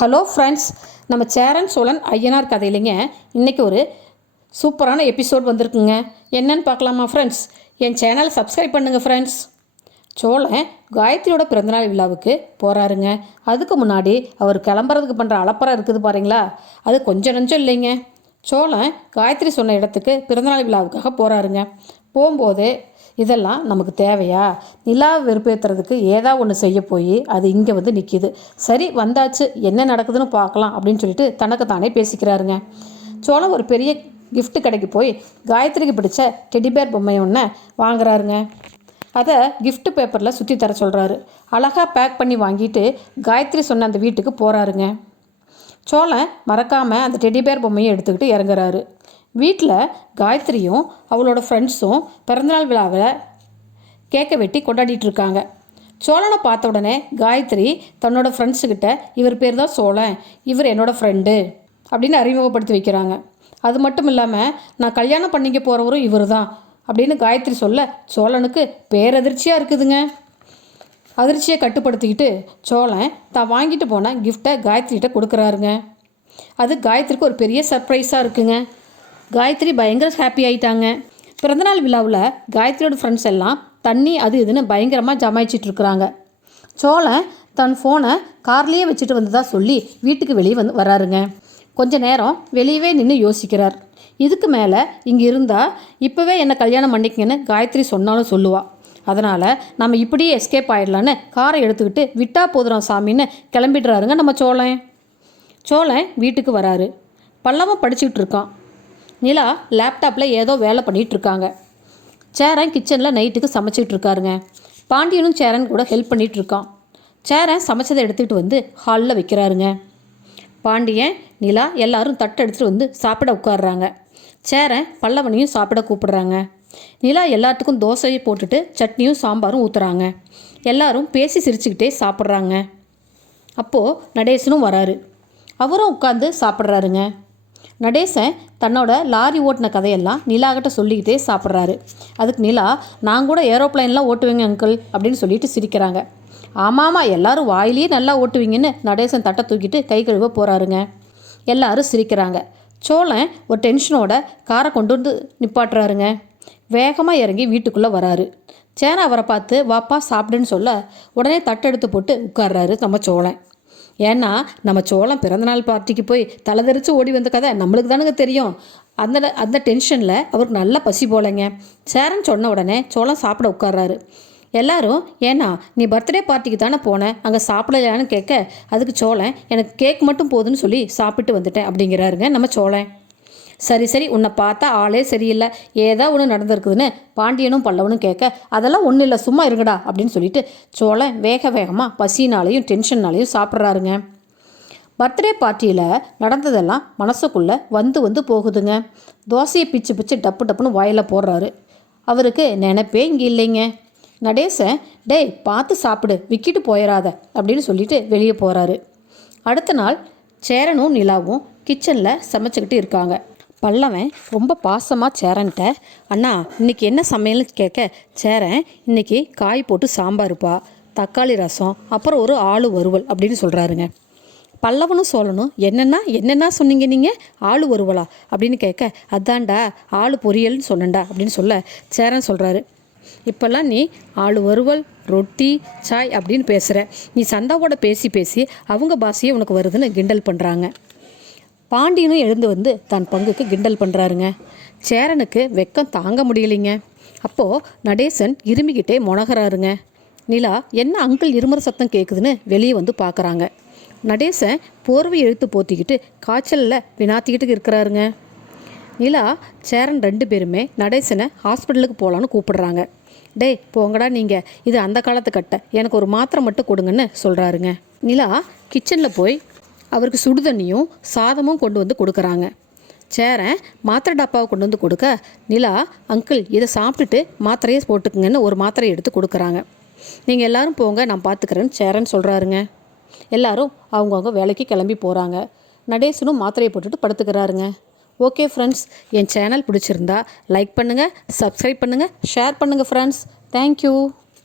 Hello friends, நம்ம சேரன் சோழன் ஐயனார் கதையிலைங்க இன்றைக்கி ஒரு சூப்பரான எபிசோட் வந்திருக்குங்க. என்னன்னு பார்க்கலாமா ஃப்ரெண்ட்ஸ்? என் சேனலை சப்ஸ்கிரைப் பண்ணுங்கள் ஃப்ரெண்ட்ஸ். சோழன் காயத்ரியோட பிறந்தநாள் விழாவுக்கு போகிறாருங்க. அதுக்கு முன்னாடி அவர் கிளம்புறதுக்கு பண்ணுற அலப்பறை இருக்குது பாருங்களா, அது கொஞ்சம் நஞ்சம் இல்லைங்க. சோழன் காயத்ரி சொன்ன இடத்துக்கு பிறந்தநாள் விழாவுக்காக போகிறாருங்க. போகும்போது இதெல்லாம் நமக்கு தேவையா, நிலா வெறுப்பேற்றுறதுக்கு ஏதா ஒன்று செய்ய போய் அது இங்கே வந்து நிற்கிது. சரி வந்தாச்சு, என்ன நடக்குதுன்னு பார்க்கலாம் அப்படின்னு சொல்லிட்டு தனக்கு தானே பேசிக்கிறாருங்க. சோழன் ஒரு பெரிய கிஃப்ட் கடைக்கு போய் காயத்ரிக்கு பிடிச்ச டெடிபேர் பொம்மை ஒன்று வாங்குறாருங்க. அதை கிஃப்ட் பேப்பரில் சுற்றி தர சொல்கிறாரு. அழகாக பேக் பண்ணி வாங்கிட்டு காயத்ரி சொன்ன அந்த வீட்டுக்கு போகிறாருங்க. சோழன் மறக்காமல் அந்த டெடிபேர் பொம்மையை எடுத்துக்கிட்டு இறங்குறாரு. வீட்டில் காயத்ரியும் அவளோட ஃப்ரெண்ட்ஸும் பிறந்தநாள் விழாவில் கேக்கை வெட்டி கொண்டாடிட்டு இருக்காங்க. சோழனை பார்த்த உடனே காயத்ரி தன்னோட ஃப்ரெண்ட்ஸுக்கிட்ட இவர் பேர் தான் சோழன், இவர் என்னோடய ஃப்ரெண்டு அப்படின்னு அறிமுகப்படுத்தி வைக்கிறாங்க. அது மட்டும் இல்லாமல் நான் கல்யாணம் பண்ணிக்க போகிறவரும் இவர் தான் அப்படின்னு காயத்ரி சொல்ல சோழனுக்கு பேரதிர்ச்சியாக இருக்குதுங்க. அதிர்ச்சியை கட்டுப்படுத்திக்கிட்டு சோழன் தான் வாங்கிட்டு போன கிஃப்டை காயத்ரிகிட்ட கொடுக்குறாருங்க. அது காயத்ரிக்கு ஒரு பெரிய சர்ப்ரைஸாக இருக்குங்க. காயத்ரி பயங்கர ஹாப்பி ஆகிட்டாங்க. பிறந்தநாள் விழாவில் காயத்ரியோட ஃப்ரெண்ட்ஸ் எல்லாம் தண்ணி அது இதுன்னு பயங்கரமாக ஜமாய்ச்சிட்ருக்குறாங்க. சோழன் தன் ஃபோனை கார்லேயே வச்சுட்டு வந்ததாக சொல்லி வீட்டுக்கு வெளியே வராருங்க. கொஞ்ச நேரம் வெளியவே நின்று யோசிக்கிறார். இதுக்கு மேலே இங்கே இருந்தால் இப்போவே என்னை கல்யாணம் பண்ணிக்கங்கன்னு காயத்ரி சொன்னாலும் சொல்லுவாள். அதனால் நம்ம இப்படியே எஸ்கேப் ஆகிடலான்னு காரை எடுத்துக்கிட்டு விட்டா போதுறோம் சாமின்னு கிளம்பிடுறாருங்க நம்ம சோழன். சோழன் வீட்டுக்கு வராரு. பல்லவம் படிச்சுக்கிட்டு இருக்கான். நிலா லேப்டாப்பில் ஏதோ வேலை பண்ணிகிட்ருக்காங்க. சேரன் கிச்சனில் நைட்டுக்கு சமைச்சிட்டு இருக்காருங்க. பாண்டியனும் சேரன் கூட ஹெல்ப் பண்ணிகிட்ருக்கான். சேரன் சமைச்சதை எடுத்துகிட்டு வந்து ஹாலில் வைக்கிறாருங்க. பாண்டியன் நிலா எல்லாரும் தட்டு எடுத்துகிட்டு வந்து சாப்பிட உட்காடுறாங்க. சேரன் பல்லவனையும் சாப்பிட கூப்பிடுறாங்க. நிலா எல்லாத்துக்கும் தோசையை போட்டுட்டு சட்னியும் சாம்பாரும் ஊற்றுறாங்க. எல்லாரும் பேசி சிரிச்சுக்கிட்டே சாப்பிட்றாங்க. அப்போது நடேசனும் வராரு. அவரும் உட்காந்து சாப்பிட்றாருங்க. நடேசன் தன்னோட லாரி ஓட்டின கதையெல்லாம் நிலாகிட்ட சொல்லிக்கிட்டே சாப்பிட்றாரு. அதுக்கு நிலா, நான் கூட ஏரோப்ளைன்லாம் ஓட்டுவேங்க அங்கிள் அப்படின்னு சொல்லிட்டு சிரிக்கிறாங்க. ஆமாம், எல்லாரும் வாயிலேயே நல்லா ஓட்டுவீங்கன்னு நடேசன் தட்டை தூக்கிட்டு கை கழுவ போகிறாருங்க. எல்லாரும் சிரிக்கிறாங்க. சோழன் ஒரு டென்ஷனோட காரை கொண்டு வந்து நிப்பாட்டுறாருங்க. வேகமாக இறங்கி வீட்டுக்குள்ளே வராரு. சேரன் அவரை பார்த்து வாப்பா சாப்பிடுன்னு சொல்ல உடனே தட்டெடுத்து போட்டு உட்கார்றாரு நம்ம சோழன். ஏன்னா நம்ம சோழன் பிறந்தநாள் பார்ட்டிக்கு போய் தலைதெறிச்சு ஓடி வந்த கதை நம்மளுக்கு தானுங்க தெரியும். அந்த டென்ஷனில் அவருக்கு நல்ல பசி போலைங்க. சேரன் சொன்ன உடனே சோழன் சாப்பிட உட்கார்றாரு. எல்லாரும் ஏன்னா நீ பர்த்டே பார்ட்டிக்கு தானே போனேன், அங்கே சாப்பிடலான்னு கேட்க அதுக்கு சோழன் எனக்கு கேக் மட்டும் போதுன்னு சொல்லி சாப்பிட்டு வந்துட்டேன் அப்படிங்கிறாருங்க நம்ம சோழன். சரி சரி, உன்னை பார்த்தா ஆளே சரியில்லை, ஏதோ ஒன்று நடந்திருக்குதுன்னு பாண்டியனும் பல்லவனும் கேட்க அதெல்லாம் ஒன்றும் இல்லை சும்மா இருங்கடா அப்படின்னு சொல்லிட்டு சோழன் வேகமாக பசினாலையும் டென்ஷன்னாலையும் சாப்பிட்றாருங்க. பர்த்டே பார்ட்டியில் நடந்ததெல்லாம் மனசுக்குள்ளே வந்து போகுதுங்க. தோசையை பிச்சு டப்புன்னு வாயில் போடுறாரு. அவருக்கு நினைப்பே இங்கே இல்லைங்க. நடேசன், டேய் பார்த்து சாப்பிடு, விக்கிட்டு போயிடாத அப்படின்னு சொல்லிட்டு வெளியே போகிறாரு. அடுத்த நாள் சேரனும் நிலாவும் கிச்சனில் சமைச்சிக்கிட்டு இருக்காங்க. பல்லவன் ரொம்ப பாசமாக சேரன்ட்ட, அண்ணா இன்றைக்கி என்ன சமையல்னு கேட்க சேரன் இன்றைக்கி காய் போட்டு சாம்பாருப்பா, தக்காளி ரசம், அப்புறம் ஒரு ஆளு வறுவல் அப்படின்னு சொல்கிறாருங்க. பல்லவனும் சோழனும் என்னென்னா சொன்னீங்க நீங்கள், ஆளு வறுவலா அப்படின்னு கேட்க அதான்டா ஆளு பொரியல்னு சொன்னேன்டா அப்படின்னு சொல்ல சேரன் சொல்கிறாரு, இப்போல்லாம் நீ ஆளு வறுவல் ரொட்டி சாய் அப்படின்னு பேசுகிற, நீ சந்தாவோட பேசி அவங்க பாஷையே உனக்கு வருதுன்னு கிண்டல் பண்ணுறாங்க. பாண்டியனும் எழுந்து வந்து தன் பங்குக்கு கிண்டல் பண்ணுறாருங்க. சேரனுக்கு வெக்கம் தாங்க முடியலைங்க. அப்போது நடேசன் இருமிக்கிட்டே முனகிறாருங்க. நிலா என்ன அங்கிள் இருமுறை சத்தம் கேட்குதுன்னு வெளியே வந்து பார்க்குறாங்க. நடேசன் போர்வை இழுத்து போத்திக்கிட்டு காய்ச்சலில் வினாத்திக்கிட்டு இருக்கிறாருங்க. நிலா சேரன் 2 பேருமே நடேசனை ஹாஸ்பிட்டலுக்கு போகலான்னு கூப்பிடுறாங்க. டேய் போங்கடா நீங்கள், இது அந்த காலத்து கட்டை, எனக்கு ஒரு மாத்திரை மட்டும் கொடுங்கன்னு சொல்கிறாருங்க. நிலா கிச்சனில் போய் அவருக்கு சுடுதண்ணியும் சாதமும் கொண்டு வந்து கொடுக்குறாங்க. சேரன் மாத்திரை டப்பாவை கொண்டு வந்து கொடுக்க நிலா, அங்கிள் இதை சாப்பிட்டுட்டு மாத்திரையே போட்டுக்குங்கன்னு ஒரு மாத்திரையை எடுத்து கொடுக்குறாங்க. நீங்கள் எல்லோரும் போங்க, நான் பார்த்துக்கிறேன்னு சேரன் சொல்கிறாருங்க. எல்லோரும் அவங்கவுங்க வேலைக்கு கிளம்பி போகிறாங்க. நடேசனும் மாத்திரையை போட்டுட்டு படுத்துக்கிறாருங்க. ஓகே ஃப்ரெண்ட்ஸ், என் சேனல் பிடிச்சிருந்தா லைக் பண்ணுங்கள், சப்ஸ்கிரைப் பண்ணுங்கள், ஷேர் பண்ணுங்கள் ஃப்ரெண்ட்ஸ். தேங்க்யூ.